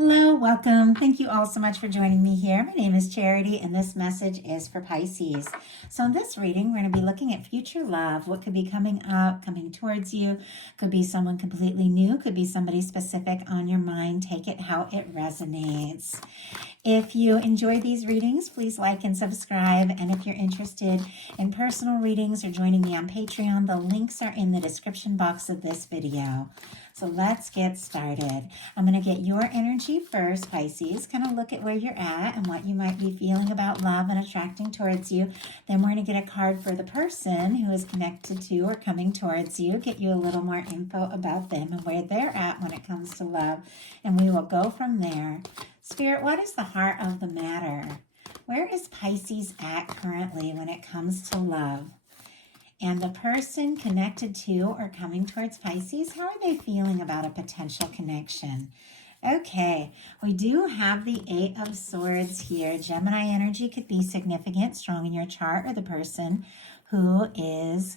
Hello, welcome. Thank you all so much for joining me here. My name is Charity, and this message is for Pisces. So, in this reading, we're going to be looking at future love, what could be coming up, coming towards you. Could be someone completely new, could be somebody specific on your mind. Take it how it resonates. If you enjoy these readings, please like and subscribe. And if you're interested in personal readings or joining me on Patreon, the links are in the description box of this video. So let's get started. I'm going to get your energy first, Pisces. Kind of look at where you're at and what you might be feeling about love and attracting towards you. Then we're going to get a card for the person who is connected to or coming towards you. Get you a little more info about them and where they're at when it comes to love. And we will go from there. Spirit, what is the heart of the matter? Where is Pisces at currently when it comes to love? And the person connected to or coming towards Pisces, how are they feeling about a potential connection? Okay, we do have the Eight of Swords here. Gemini energy could be significant, strong in your chart, or the person who is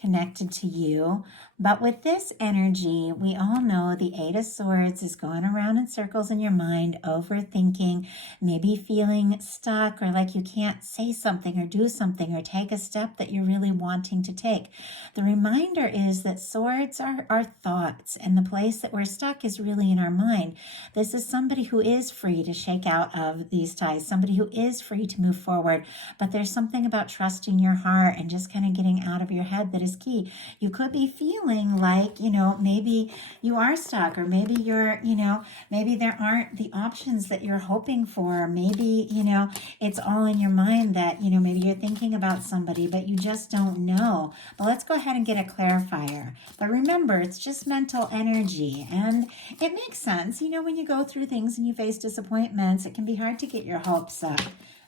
connected to you. But with this energy, we all know the Eight of Swords is going around in circles in your mind, overthinking, maybe feeling stuck or like you can't say something or do something or take a step that you're really wanting to take. The reminder is that swords are our thoughts, and the place that we're stuck is really in our mind. This is somebody who is free to shake out of these ties, somebody who is free to move forward, but there's something about trusting your heart and just kind of getting out of your head that is key. You could be feeling like, maybe you are stuck, or maybe you're, maybe there aren't the options that you're hoping for. Maybe, it's all in your mind that, maybe you're thinking about somebody, but you just don't know. But let's go ahead and get a clarifier. But remember, it's just mental energy, and it makes sense. When you go through things and you face disappointments, it can be hard to get your hopes up.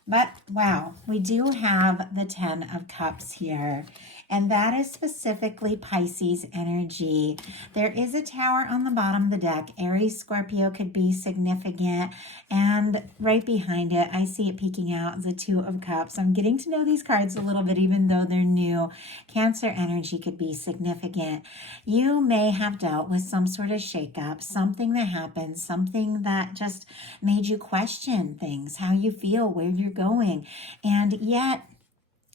But wow, we do have the 10 of Cups here. And that is specifically Pisces energy. There is a tower on the bottom of the deck. Aries, Scorpio could be significant. And right behind it, I see it peeking out, the Two of Cups. I'm getting to know these cards a little bit, even though they're new. Cancer energy could be significant. You may have dealt with some sort of shakeup, something that happened, something that just made you question things, how you feel, where you're going. And yet,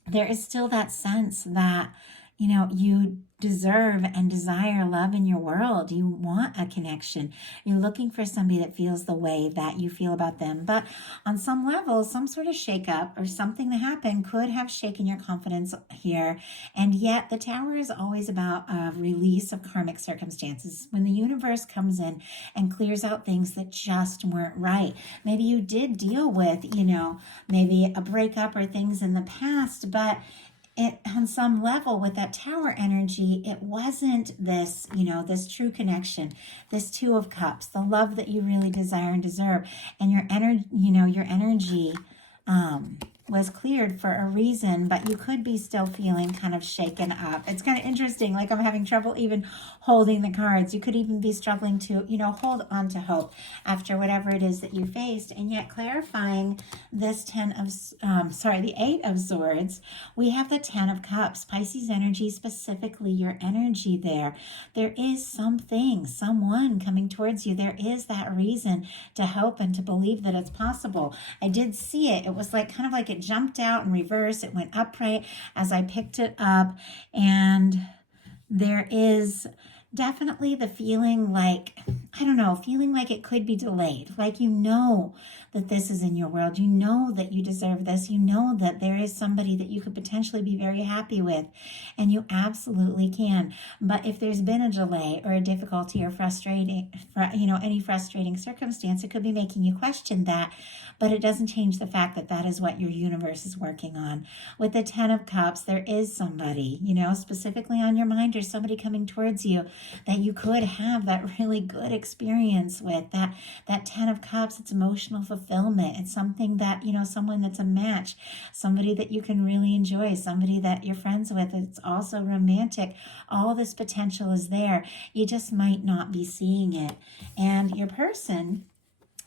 there is still that sense that, you deserve and desire love in your world. You want a connection. You're looking for somebody that feels the way that you feel about them. But on some level, some sort of shakeup or something that happened could have shaken your confidence here. And yet the tower is always about a release of karmic circumstances. When the universe comes in and clears out things that just weren't right. Maybe you did deal with, maybe a breakup or things in the past, but on some level with that tower energy, it wasn't this, this true connection, this Two of Cups, the love that you really desire and deserve. And your energy was cleared for a reason, but you could be still feeling kind of shaken up. It's kind of interesting, like I'm having trouble even holding the cards. You could even be struggling to, hold on to hope after whatever it is that you faced. And yet clarifying this the Eight of Swords, we have the 10 of Cups. Pisces energy, specifically your energy there. There is something, someone coming towards you. There is that reason to hope and to believe that it's possible. I did see it. It was kind of like it jumped out in reverse. It went upright as I picked it up, and there is definitely the feeling like, feeling like it could be delayed. Like that this is in your world. You know that you deserve this. You know that there is somebody that you could potentially be very happy with, and you absolutely can. But if there's been a delay or a difficulty or any frustrating circumstance, it could be making you question that. But it doesn't change the fact that that is what your universe is working on. With the 10 of Cups, there is somebody, specifically on your mind, or somebody coming towards you that you could have that really good experience with. That 10 of Cups, it's emotional fulfillment. It's something that, someone that's a match, somebody that you can really enjoy, somebody that you're friends with. It's also romantic. All this potential is there. You just might not be seeing it. And your person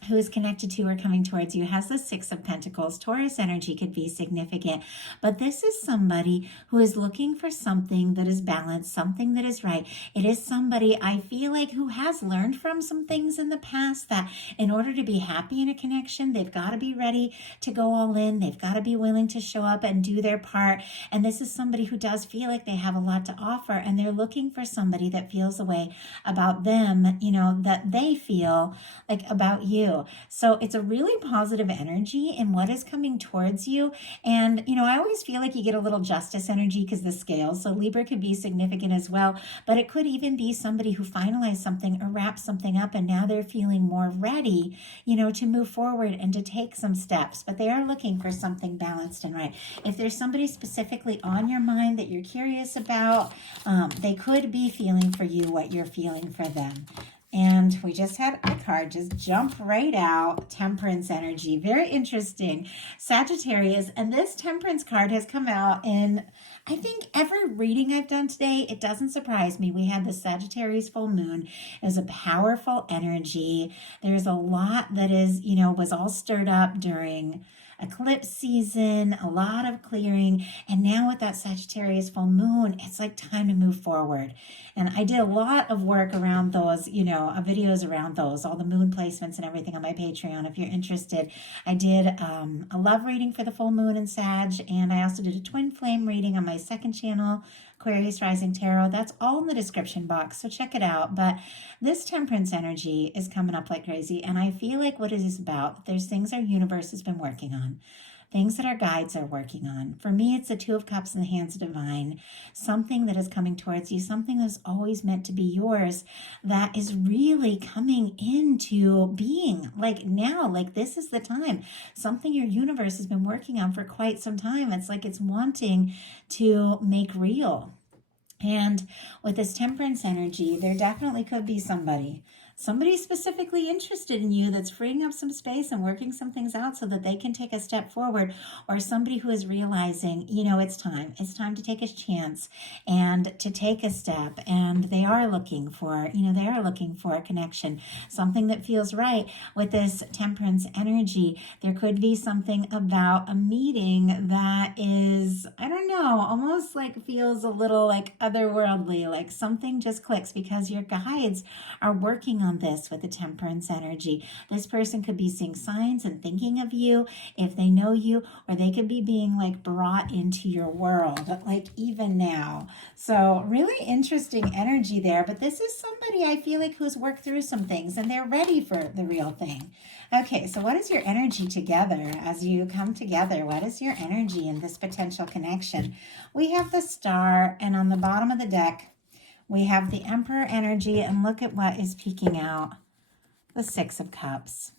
who is connected to or coming towards you has the Six of Pentacles. Taurus energy could be significant, but this is somebody who is looking for something that is balanced, something that is right. It is somebody, I feel like, who has learned from some things in the past that in order to be happy in a connection, they've got to be ready to go all in. They've got to be willing to show up and do their part. And this is somebody who does feel like they have a lot to offer, and they're looking for somebody that feels a way about them, that they feel like about you. So it's a really positive energy in what is coming towards you. And, I always feel like you get a little justice energy because the scales. So Libra could be significant as well, but it could even be somebody who finalized something or wrapped something up, and now they're feeling more ready, to move forward and to take some steps. But they are looking for something balanced and right. If there's somebody specifically on your mind that you're curious about, they could be feeling for you what you're feeling for them. And we just had a card just jump right out. Temperance energy. Very interesting. Sagittarius. And this Temperance card has come out in, I think, every reading I've done today. It doesn't surprise me. We had the Sagittarius full moon. It was a powerful energy. There's a lot that is, was all stirred up during eclipse season, a lot of clearing, and now with that Sagittarius full moon, it's like time to move forward. And I did a lot of work around those, videos around those, all the moon placements and everything on my Patreon. If you're interested, I did a love reading for the full moon in Sag, and I also did a twin flame reading on my second channel, Aquarius Rising Tarot. That's all in the description box, so check it out. But this Temperance energy is coming up like crazy, and I feel like what it is about, there's things our universe has been working on, things that our guides are working on. For me, it's the Two of Cups in the hands of divine, something that is coming towards you, something that's always meant to be yours, that is really coming into being, like now, like this is the time. Something your universe has been working on for quite some time. It's like it's wanting to make real. And with this Temperance energy, there definitely could be somebody specifically interested in you that's freeing up some space and working some things out so that they can take a step forward, or somebody who is realizing, it's time to take a chance and to take a step, and they are looking for a connection, something that feels right. With this Temperance energy, there could be something about a meeting that is, I don't know, almost like feels a little like otherworldly, like something just clicks because your guides are working on this with the Temperance energy. This person could be seeing signs and thinking of you if they know you, or they could be being like brought into your world, like even now. So really interesting energy there. But this is somebody I feel like who's worked through some things and they're ready for the real thing. Okay, so what is your energy together as you come together? What is your energy in this potential connection? We have the Star, and on the bottom of the deck, we have the Emperor energy, and look at what is peeking out. The Six of Cups.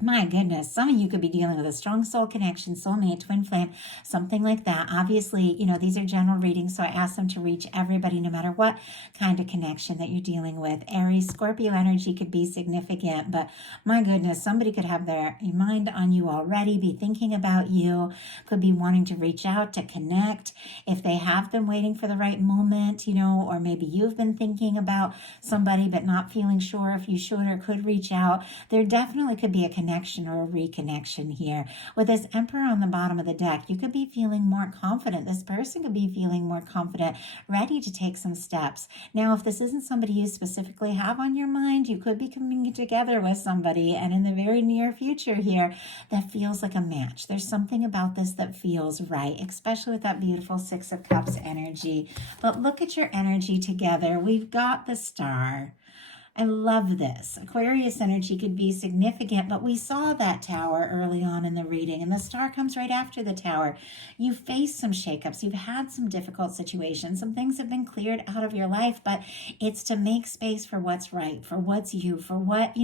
My goodness, some of you could be dealing with a strong soul connection, soulmate, twin flame, something like that. Obviously, these are general readings, so I ask them to reach everybody no matter what kind of connection that you're dealing with. Aries, Scorpio energy could be significant, but my goodness, somebody could have their mind on you already, be thinking about you, could be wanting to reach out, to connect. If they have been waiting for the right moment, or maybe you've been thinking about somebody but not feeling sure if you should or could reach out, there definitely could be a connection or a reconnection here. With this Emperor on the bottom of the deck, you could be feeling more confident. This person could be feeling more confident, ready to take some steps. Now, if this isn't somebody you specifically have on your mind, you could be coming together with somebody, and in the very near future here, that feels like a match. There's something about this that feels right, especially with that beautiful Six of Cups energy. But look at your energy together. We've got the Star. I love this. Aquarius energy could be significant, but we saw that Tower early on in the reading, and the Star comes right after the Tower. You've faced some shakeups. You've had some difficult situations. Some things have been cleared out of your life, but it's to make space for what's right, for what's you, for what,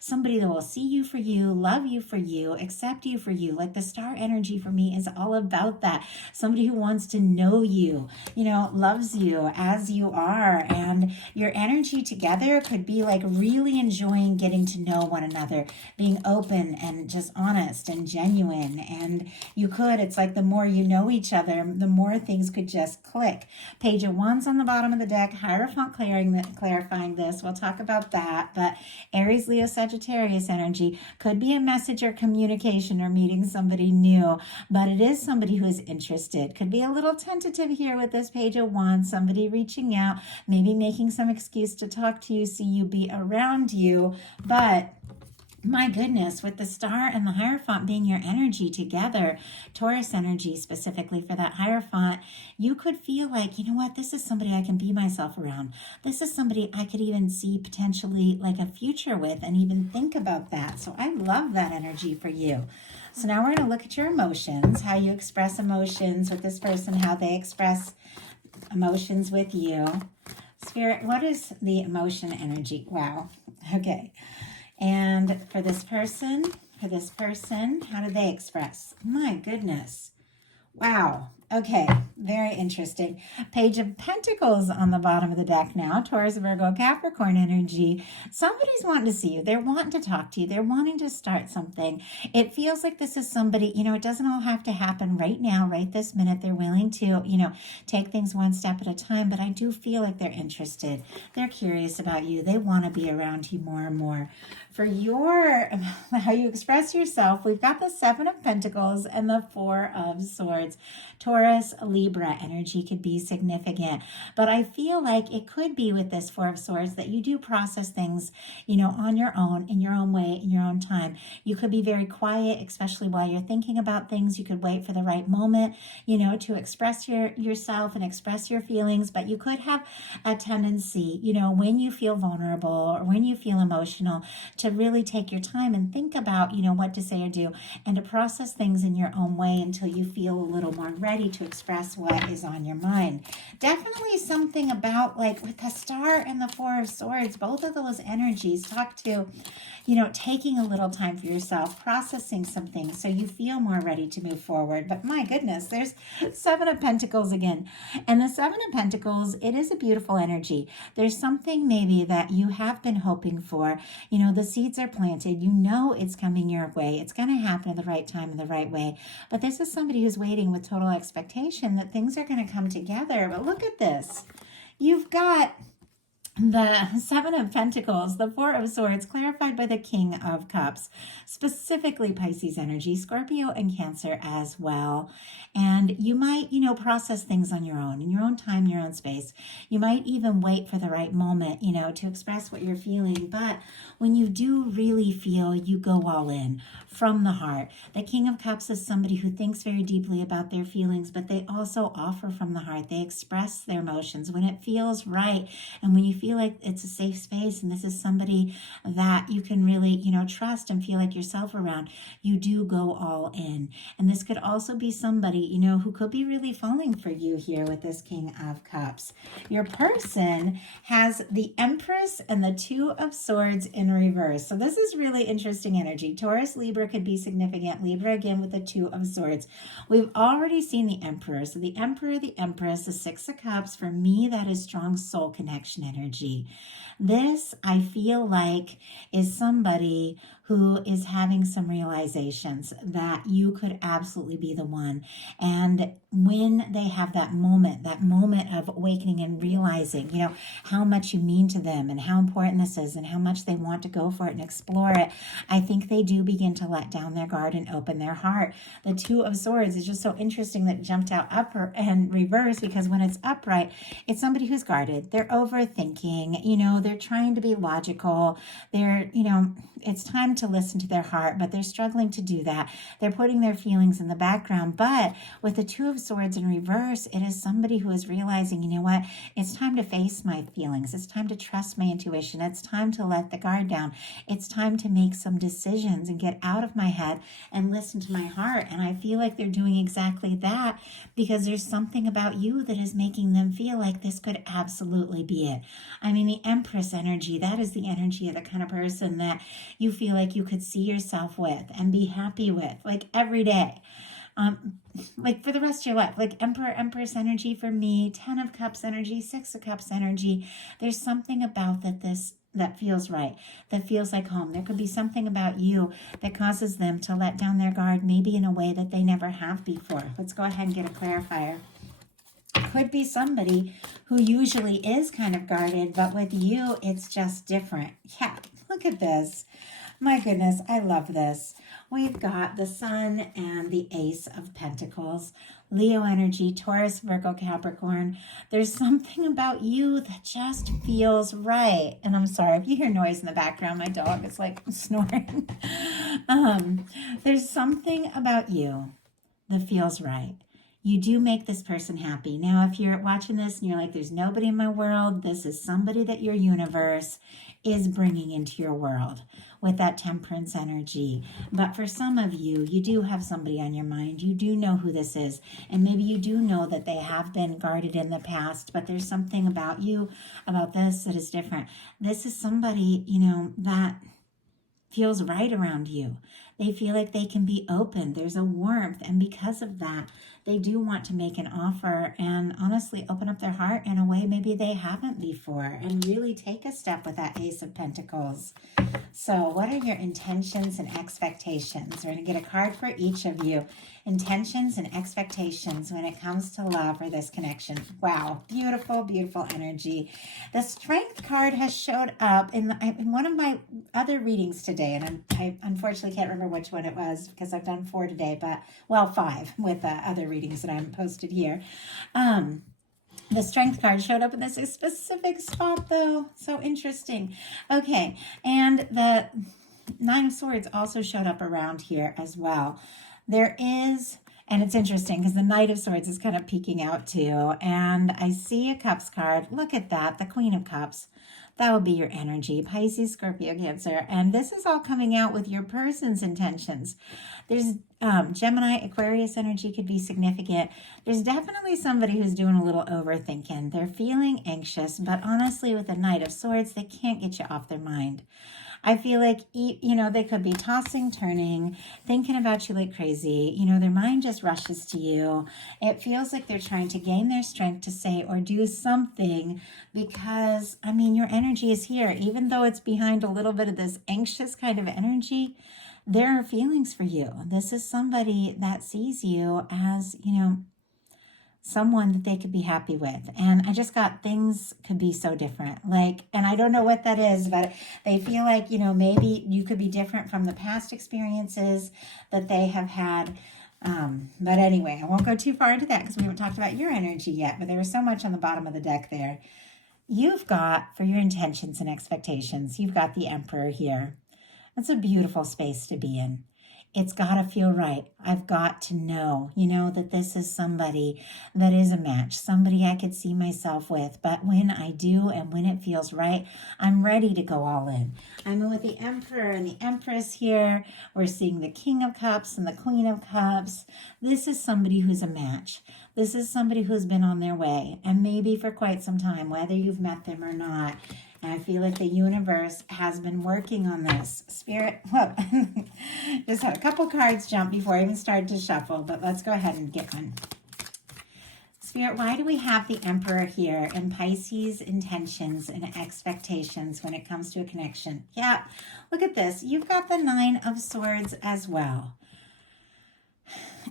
somebody that will see you for you, love you for you, accept you for you. Like the Star energy for me is all about that. Somebody who wants to know you, loves you as you are, and your energy together could be be like really enjoying getting to know one another, being open and just honest and genuine. And it's like the more you know each other, the more things could just click. Page of Wands on the bottom of the deck, Hierophant clarifying this. We'll talk about that. But Aries, Leo, Sagittarius energy could be a message or communication or meeting somebody new, but it is somebody who is interested. Could be a little tentative here with this Page of Wands, somebody reaching out, maybe making some excuse to talk to you, see you, be around you. But my goodness, with the Star and the Hierophant being your energy together, Taurus energy specifically for that Hierophant, you could feel like, you know what, this is somebody I can be myself around. This is somebody I could even see potentially like a future with and even think about that. So I love that energy for you. So now we're going to look at your emotions, how you express emotions with this person, how they express emotions with you. Spirit, what is the emotion energy? Wow. Okay. And for this person, how do they express? My goodness. Wow. Okay. Very interesting. Page of Pentacles on the bottom of the deck now. Taurus, Virgo, Capricorn energy. Somebody's wanting to see you. They're wanting to talk to you. They're wanting to start something. It feels like this is somebody, it doesn't all have to happen right now, right this minute. They're willing to, take things one step at a time. But I do feel like they're interested. They're curious about you. They want to be around you more and more. For how you express yourself, we've got the Seven of Pentacles and the Four of Swords. Taurus, Libra energy could be significant, but I feel like it could be with this Four of Swords that you do process things, on your own, in your own way, in your own time. You could be very quiet, especially while you're thinking about things. You could wait for the right moment, to express yourself and express your feelings, but you could have a tendency, when you feel vulnerable or when you feel emotional, to really take your time and think about, what to say or do, and to process things in your own way until you feel a little more ready to express what is on your mind. Definitely something about, like, with the Star and the Four of Swords, both of those energies talk to, taking a little time for yourself, processing some things so you feel more ready to move forward. But my goodness, there's Seven of Pentacles again. And the Seven of Pentacles, it is a beautiful energy. There's something maybe that you have been hoping for. The seeds are planted. It's coming your way. It's going to happen at the right time in the right way. But this is somebody who's waiting with total expectation that things are going to come together. But look at this. You've got the Seven of Pentacles, the Four of Swords, clarified by the King of Cups, specifically Pisces energy, Scorpio and Cancer as well. And you might, process things on your own, in your own time, your own space. You might even wait for the right moment, to express what you're feeling. But when you do really feel, you go all in from the heart. The King of Cups is somebody who thinks very deeply about their feelings, but they also offer from the heart. They express their emotions when it feels right. And when you feel like it's a safe space and this is somebody that you can really, trust and feel like yourself around, you do go all in. And this could also be somebody, who could be really falling for you here with this King of Cups. Your person has the Empress and the Two of Swords in reverse. So this is really interesting energy. Taurus, Libra could be significant. Libra again with the Two of Swords. We've already seen the Emperor. So the Emperor, the Empress, the Six of Cups, for me, that is strong soul connection energy. This, I feel like, is somebody who is having some realizations that you could absolutely be the one. And when they have that moment of awakening and realizing, how much you mean to them and how important this is and how much they want to go for it and explore it, I think they do begin to let down their guard and open their heart. The Two of Swords is just so interesting that it jumped out up and reverse, because when it's upright, it's somebody who's guarded. They're overthinking, they're trying to be logical. They're, it's time to listen to their heart, but they're struggling to do that. They're putting their feelings in the background. But with the Two of Swords in reverse, it is somebody who is realizing, it's time to face my feelings. It's time to trust my intuition. It's time to let the guard down. It's time to make some decisions and get out of my head and listen to my heart. And I feel like they're doing exactly that because there's something about you that is making them feel like this could absolutely be it. I mean, the Empress energy, that is the energy of the kind of person that you feel like you could see yourself with and be happy with, like every day. Like for the rest of your life, like Emperor, Empress energy for me, 10 of Cups energy, 6 of Cups energy. There's something about that that feels right, that feels like home. There could be something about you that causes them to let down their guard, maybe in a way that they never have before. Let's go ahead and get a clarifier. Could be somebody who usually is kind of guarded, but with you, it's just different. Yeah, look at this. My goodness, I love this. We've got the Sun and the Ace of Pentacles, Leo energy, Taurus, Virgo, Capricorn. There's something about you that just feels right. And I'm sorry if you hear noise in the background. My dog is like snoring. There's something about you that feels right. You do make this person happy. Now, if you're watching this and you're like, there's nobody in my world, this is somebody that your universe is bringing into your world with that Temperance energy. But for some of you, you do have somebody on your mind. You do know who this is. And maybe you do know that they have been guarded in the past, but there's something about you, about this, that is different. This is somebody, that feels right around you. They feel like they can be open. There's a warmth. And because of that, they do want to make an offer and honestly open up their heart in a way maybe they haven't before and really take a step with that Ace of Pentacles. So what are your intentions and expectations? We're going to get a card for each of you. Intentions and expectations when it comes to love or this connection. Wow, beautiful, beautiful energy. The Strength card has showed up in one of my other readings today, and I unfortunately can't remember which one it was because I've done 4 today, but, 5 with other readings that I haven't posted here. The Strength card showed up in this specific spot, though. So interesting. Okay, and the 9 of Swords also showed up around here as well. There is, and it's interesting because the Knight of Swords is kind of peeking out too. And I see a Cups card. Look at that, the Queen of Cups. That will be your energy, Pisces, Scorpio, Cancer. And this is all coming out with your person's intentions. There's Gemini, Aquarius energy could be significant. There's definitely somebody who's doing a little overthinking. They're feeling anxious, but honestly, with the Knight of Swords, they can't get you off their mind. I feel like, they could be tossing, turning, thinking about you like crazy. Their mind just rushes to you. It feels like they're trying to gain their strength to say or do something because, your energy is here. Even though it's behind a little bit of this anxious kind of energy, there are feelings for you. This is somebody that sees you as, someone that they could be happy with. And I just got things could be so different. And I don't know what that is, but they feel like, maybe you could be different from the past experiences that they have had. But anyway, I won't go too far into that because we haven't talked about your energy yet, but there was so much on the bottom of the deck there. You've got, for your intentions and expectations, you've got the Emperor here. That's a beautiful space to be in. It's got to feel right. I've got to know, that this is somebody that is a match, somebody I could see myself with. But when I do and when it feels right, I'm ready to go all in. I'm with the Emperor and the Empress here. We're seeing the King of Cups and the Queen of Cups. This is somebody who's a match. This is somebody who's been on their way, and maybe for quite some time, whether you've met them or not. And I feel like the universe has been working on this. Spirit, just had a couple cards jump before I even started to shuffle, but let's go ahead and get one. Spirit, why do we have the Emperor here in Pisces intentions and expectations when it comes to a connection? Yeah, look at this. You've got the 9 of Swords as well.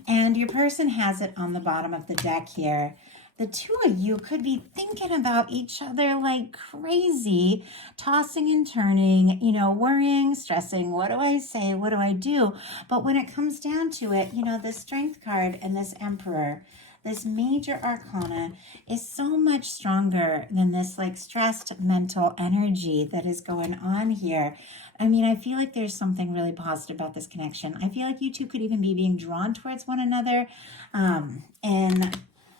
And your person has it on the bottom of the deck here. The two of you could be thinking about each other like crazy, tossing and turning, worrying, stressing. What do I say? What do I do? But when it comes down to it, the Strength card and this Emperor, this major arcana is so much stronger than this stressed mental energy that is going on here. I feel like there's something really positive about this connection. I feel like you two could even be being drawn towards one another in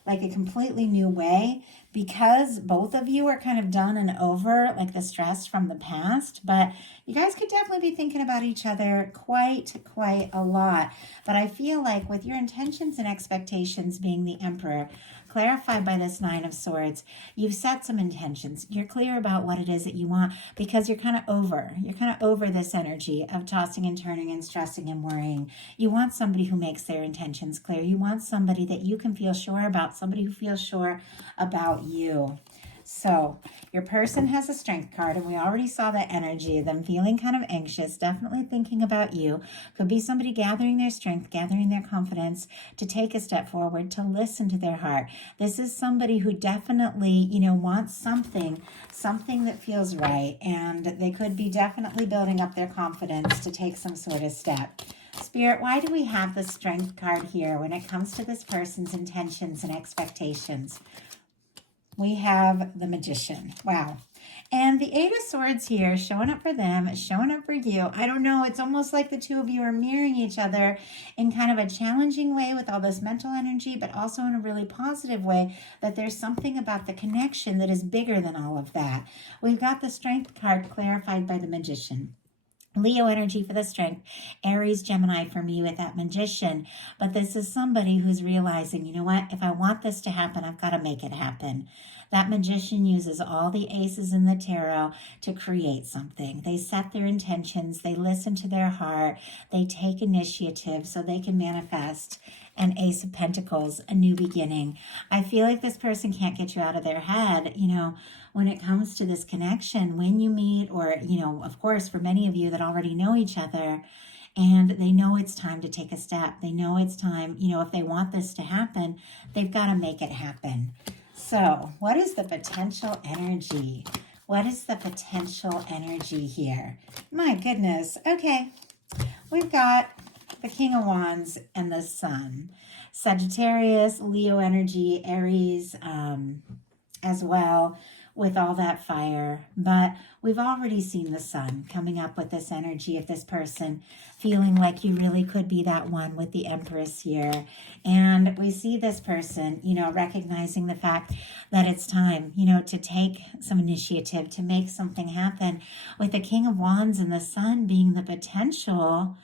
a completely new way because both of you are kind of done and over the stress from the past. But you guys could definitely be thinking about each other quite a lot. But I feel like with your intentions and expectations being the Emperor, clarified by this 9 of Swords, you've set some intentions. You're clear about what it is that you want because you're kind of over this energy of tossing and turning and stressing and worrying. You want somebody who makes their intentions clear. You want somebody that you can feel sure about, somebody who feels sure about you. So your person has a strength card, and we already saw that energy, them feeling kind of anxious, definitely thinking about you. Could be somebody gathering their strength, gathering their confidence to take a step forward, to listen to their heart. This is somebody who definitely, wants something that feels right, and they could be definitely building up their confidence to take some sort of step. Spirit, why do we have the strength card here when it comes to this person's intentions and expectations? We have the Magician. Wow. And the Eight of Swords here, showing up for them, showing up for you. I don't know, it's almost like the two of you are mirroring each other in kind of a challenging way with all this mental energy, but also in a really positive way, that there's something about the connection that is bigger than all of that. We've got the Strength card clarified by the Magician. Leo energy for the strength, Aries, Gemini for me with that Magician. But this is somebody who's realizing, you know what, if I want this to happen, I've got to make it happen. That Magician uses all the aces in the tarot to create something. They set their intentions, they listen to their heart, they take initiative so they can manifest an Ace of Pentacles, a new beginning. I feel like this person can't get you out of their head, when it comes to this connection, when you meet, or, of course, for many of you that already know each other, and they know it's time to take a step. They know it's time, if they want this to happen, they've got to make it happen. So what is the potential energy? What is the potential energy here? My goodness. Okay. We've got the King of Wands and the Sun. Sagittarius, Leo energy, Aries as well, with all that fire. But we've already seen the Sun coming up with this energy of this person feeling like you really could be that one with the Empress here. And we see this person, recognizing the fact that it's time, to take some initiative, to make something happen, with the King of Wands and the Sun being the potential.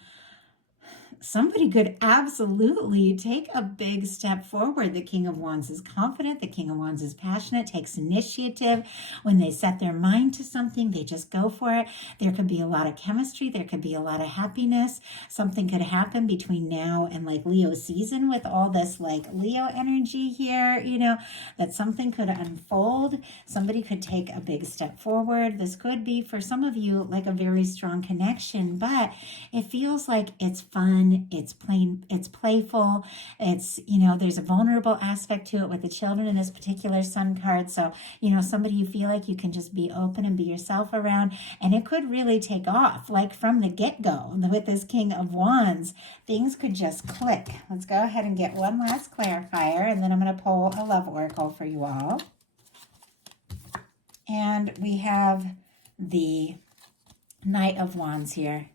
Somebody could absolutely take a big step forward. The King of Wands is confident. The King of Wands is passionate, takes initiative. When they set their mind to something, they just go for it. There could be a lot of chemistry. There could be a lot of happiness. Something could happen between now and like Leo season with all this like Leo energy here, that something could unfold. Somebody could take a big step forward. This could be for some of you like a very strong connection, but it feels like it's fun. It's plain, it's playful. It's, there's a vulnerable aspect to it with the children in this particular Sun card. So, somebody you feel like you can just be open and be yourself around, and it could really take off like from the get-go with this King of Wands. Things could just click. Let's go ahead and get one last clarifier, and then I'm going to pull a love oracle for you all. And we have the Knight of Wands here.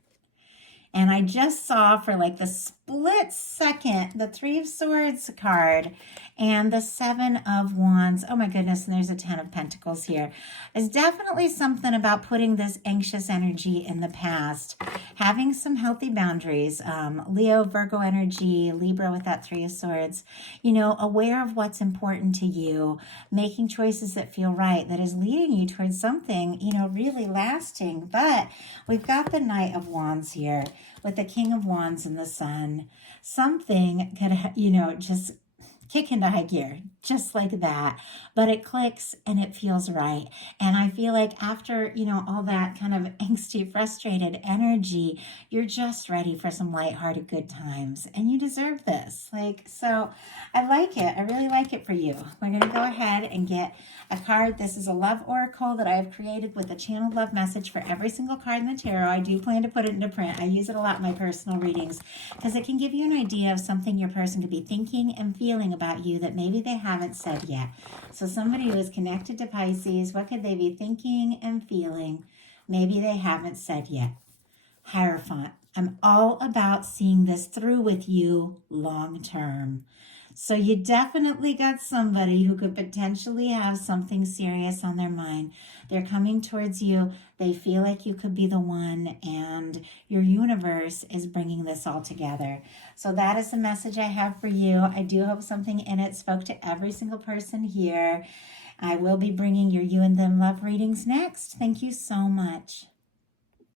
And I just saw for like the split second, the Three of Swords card and the Seven of Wands. Oh my goodness, and there's a Ten of Pentacles here. There's definitely something about putting this anxious energy in the past, having some healthy boundaries. Leo, Virgo energy, Libra with that Three of Swords, aware of what's important to you, making choices that feel right, that is leading you towards something, really lasting. But we've got the Knight of Wands here with the King of Wands and the Sun. Something could, just kick into high gear, just like that. But it clicks and it feels right. And I feel like after, all that kind of angsty, frustrated energy, you're just ready for some lighthearted good times. And you deserve this. So I like it. I really like it for you. We're going to go ahead and get a card. This is a love oracle that I have created with a channeled love message for every single card in the tarot. I do plan to put it into print. I use it a lot in my personal readings because it can give you an idea of something your person could be thinking and feeling about you that maybe they haven't said yet. So somebody who is connected to Pisces, what could they be thinking and feeling maybe they haven't said yet? Hierophant, I'm all about seeing this through with you long term. So you definitely got somebody who could potentially have something serious on their mind. They're coming towards you. They feel like you could be the one, and your universe is bringing this all together. So that is the message I have for you. I do hope something in it spoke to every single person here. I will be bringing your You and Them love readings next. Thank you so much.